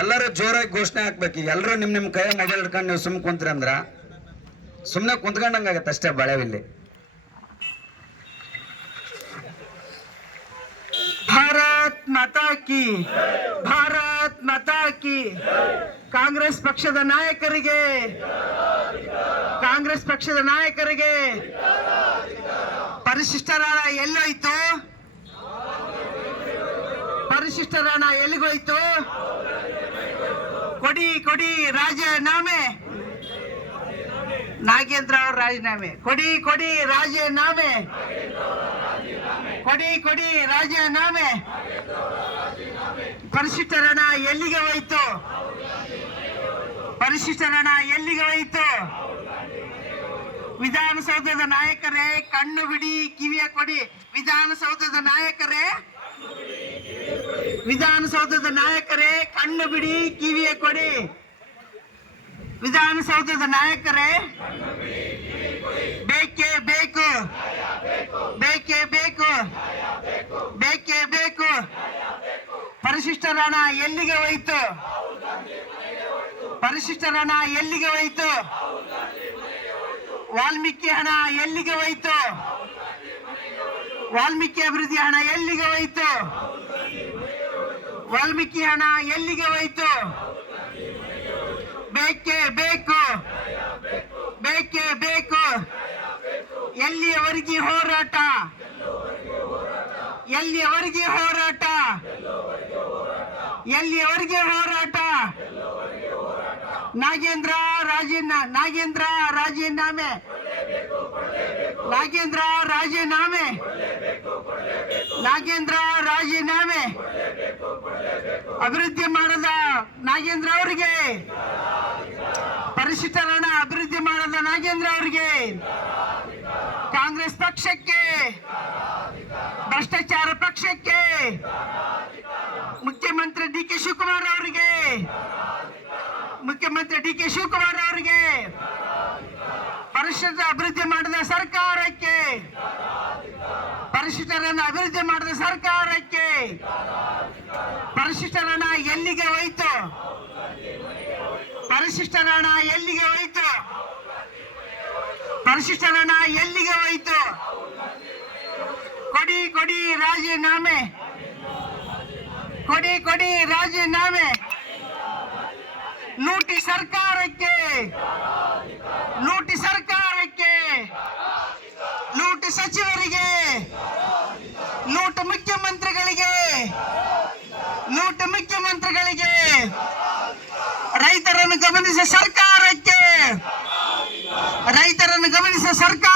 ಎಲ್ಲರೂ ಜೋರಾಗಿ ಘೋಷಣೆ ಹಾಕ್ಬೇಕು. ಎಲ್ಲರೂ ನಿಮ್ಮ ಕೈ ಮಗ ಹಿಡ್ಕೊಂಡು ನೀವು ಸುಮ್ ಕುಂತ್ರಿ ಅಂದ್ರ ಸುಮ್ಮನೆ ಕುಂತ್ಕೊಂಡಂಗಾಗತ್ತೆ ಅಷ್ಟೇ. ಬಳೆವಿಲ್ಲಿ ಭಾರತ್ ಮಾತಾ ಕಿ, ಭಾರತ್ ಮಾತಾ ಕಿ. ಕಾಂಗ್ರೆಸ್ ಪಕ್ಷದ ನಾಯಕರಿಗೆ, ಕಾಂಗ್ರೆಸ್ ಪಕ್ಷದ ನಾಯಕರಿಗೆ ಪರಿಶಿಷ್ಟರ ಹಣ ಎಲ್ಲೋಯ್ತು? ಪರಿಶಿಷ್ಟರ ಹಣ ಎಲ್ಲಿಗೋಯ್ತು? ಕೊಡಿ ಕೊಡಿ ರಾಜೀನಾಮೆ. ನಾಗೇಂದ್ರ ಅವ್ರ ರಾಜೀನಾಮೆ ಕೊಡಿ, ಕೊಡಿ ರಾಜೀನಾಮೆ, ಕೊಡಿ ಕೊಡಿ ರಾಜೀನಾಮೆ. ಪರಿಶಿಷ್ಟರ ಹಣ ಎಲ್ಲಿಗೆ ಹೋಯ್ತು? ಪರಿಶಿಷ್ಟರ ಹಣ ಎಲ್ಲಿಗೆ ಹೋಯ್ತು? ವಿಧಾನಸೌಧದ ನಾಯಕರೇ ಕಣ್ಣು ಬಿಡಿ, ಕಿವಿಯ ಕೊಡಿ. ವಿಧಾನಸೌಧದ ನಾಯಕರೇ, ವಿಧಾನಸೌಧದ ನಾಯಕರೇ ಕಣ್ಣು ಬಿಡಿ, ಕಿವಿಯ ಕೊಡಿ. ವಿಧಾನಸೌಧದ ನಾಯಕರೇ ಬೇಕೇ ಬೇಕು, ಬೇಕೇ ಬೇಕು, ಬೇಕೇ ಬೇಕು. ಪರಿಶಿಷ್ಟರ ಹಣ ಎಲ್ಲಿಗೆ ಹೋಯ್ತು? ಪರಿಶಿಷ್ಟರ ಹಣ ಎಲ್ಲಿಗೆ ಹೋಯ್ತು? ವಾಲ್ಮೀಕಿ ಹಣ ಎಲ್ಲಿಗೆ ಹೋಯ್ತು? ವಾಲ್ಮೀಕಿ ಅಭಿವೃದ್ಧಿ ಹಣ ಎಲ್ಲಿಗೆ ಹೋಯ್ತು? ವಾಲ್ಮೀಕಿ ಹಣ ಎಲ್ಲಿಗೆ ಹೋಯ್ತು? ಬೇಕೇ ಬೇಕು, ಬೇಕೇ ಬೇಕು. ಎಲ್ಲಿಯವರೆಗೆ ಹೋರಾಟ? ಎಲ್ಲಿಯವರೆಗೆ ಹೋರಾಟ? ಎಲ್ಲಿಯವರೆಗೆ ಹೋರಾಟ? ನಾಗೇಂದ್ರ ನಾಗೇಂದ್ರ ರಾಜೀನಾಮೆ, ನಾಗೇಂದ್ರ ರಾಜೀನಾಮೆ, ನಾಗೇಂದ್ರ ರಾಜೀನಾಮೆ. ಅಭಿವೃದ್ಧಿ ಮಾಡದ ನಾಗೇಂದ್ರ ಅವರಿಗೆ, ಪರಿಶಿಷ್ಟರ ಹಣ ಅಭಿವೃದ್ಧಿ ಮಾಡದ ನಾಗೇಂದ್ರ ಅವರಿಗೆ, ಕಾಂಗ್ರೆಸ್ ಪಕ್ಷಕ್ಕೆ, ಭ್ರಷ್ಟಾಚಾರ ಪಕ್ಷಕ್ಕೆ, ಮುಖ್ಯಮಂತ್ರಿ ಡಿ ಕೆ ಶಿವಕುಮಾರ್ ಅವರಿಗೆ, ಮುಖ್ಯಮಂತ್ರಿ ಡಿ ಕೆ ಶಿವಕುಮಾರ್ ಅವರಿಗೆ, ಪರಿಶಿಷ್ಟ ಅಭಿವೃದ್ಧಿ ಮಾಡಿದ ಸರ್ಕಾರಕ್ಕೆ, ಪರಿಶಿಷ್ಟರನ್ನು ಅಭಿವೃದ್ಧಿ ಮಾಡಿದ ಸರ್ಕಾರಕ್ಕೆ. ಪರಿಶಿಷ್ಟರ ಹಣ ಎಲ್ಲಿಗೆ ಹೋಯ್ತು? ಪರಿಶಿಷ್ಟರ ಹಣ ಎಲ್ಲಿಗೆ ಹೋಯ್ತು? ಪರಿಶಿಷ್ಟರ ಹಣ ಎಲ್ಲಿಗೆ ಹೋಯ್ತು? ಕೊಡಿ ಕೊಡಿ ರಾಜೀನಾಮೆ, ಕೊಡಿ ಕೊಡಿ ರಾಜೀನಾಮೆ. ಲೂಟಿ ಸರ್ಕಾರಕ್ಕೆ, ಲೂಟಿ ಸರ್ಕಾರಕ್ಕೆ, ಲೂಟಿ ಸಚಿವರಿಗೆ, ಲೂಟು ಮುಖ್ಯಮಂತ್ರಿಗಳಿಗೆ, ಲೂಟು ಮುಖ್ಯಮಂತ್ರಿಗಳಿಗೆ. ರೈತರನ್ನು ಗಮನಿಸಿದ ಸರ್ಕಾರಕ್ಕೆ, ರೈತರನ್ನು ಗಮನಿಸಿದ ಸರ್ಕಾರ